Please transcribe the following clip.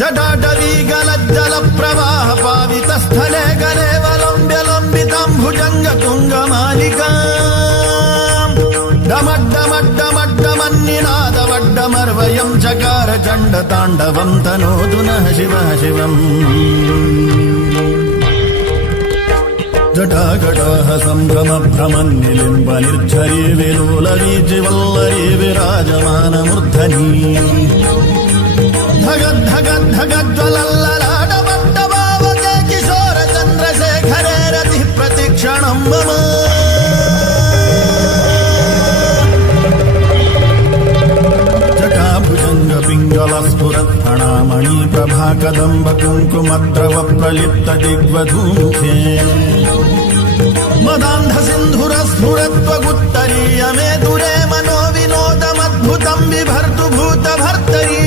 जटाटवीगलज्जल प्रवाह पावित स्थले गलेवलम्ब्य लम्बिताम्भुजङ्ग तुङ्गमालिका डमड्डमड्डमड्डमन्निनादवड्डमर्वयं चकार चण्डताण्डवं तनोतु नः शिवः शिवम् जटाकटाह सम्भ्रम भ्रमन्निलिम्ब निर्झरी विलोलवीचिवल्लरी विराजमानमूर्धनी धगद्धगद्धगज्ज्वलल्ललाटपट्टभावके किशोर चन्द्रशेखरे रतिः प्रतिक्षणं मम जटाभुजङ्ग पिङ्गलस्फुरत्फणामणि प्रभा कदम्ब कुङ्कुमद्रव प्रलिप्त दिग्वधूमुखे मदान्ध सिन्धुरस्फुरत्वगुत्तरीय मे दुरे मनो विनोदमद्भुतं बिभर्तु भूतभर्तरी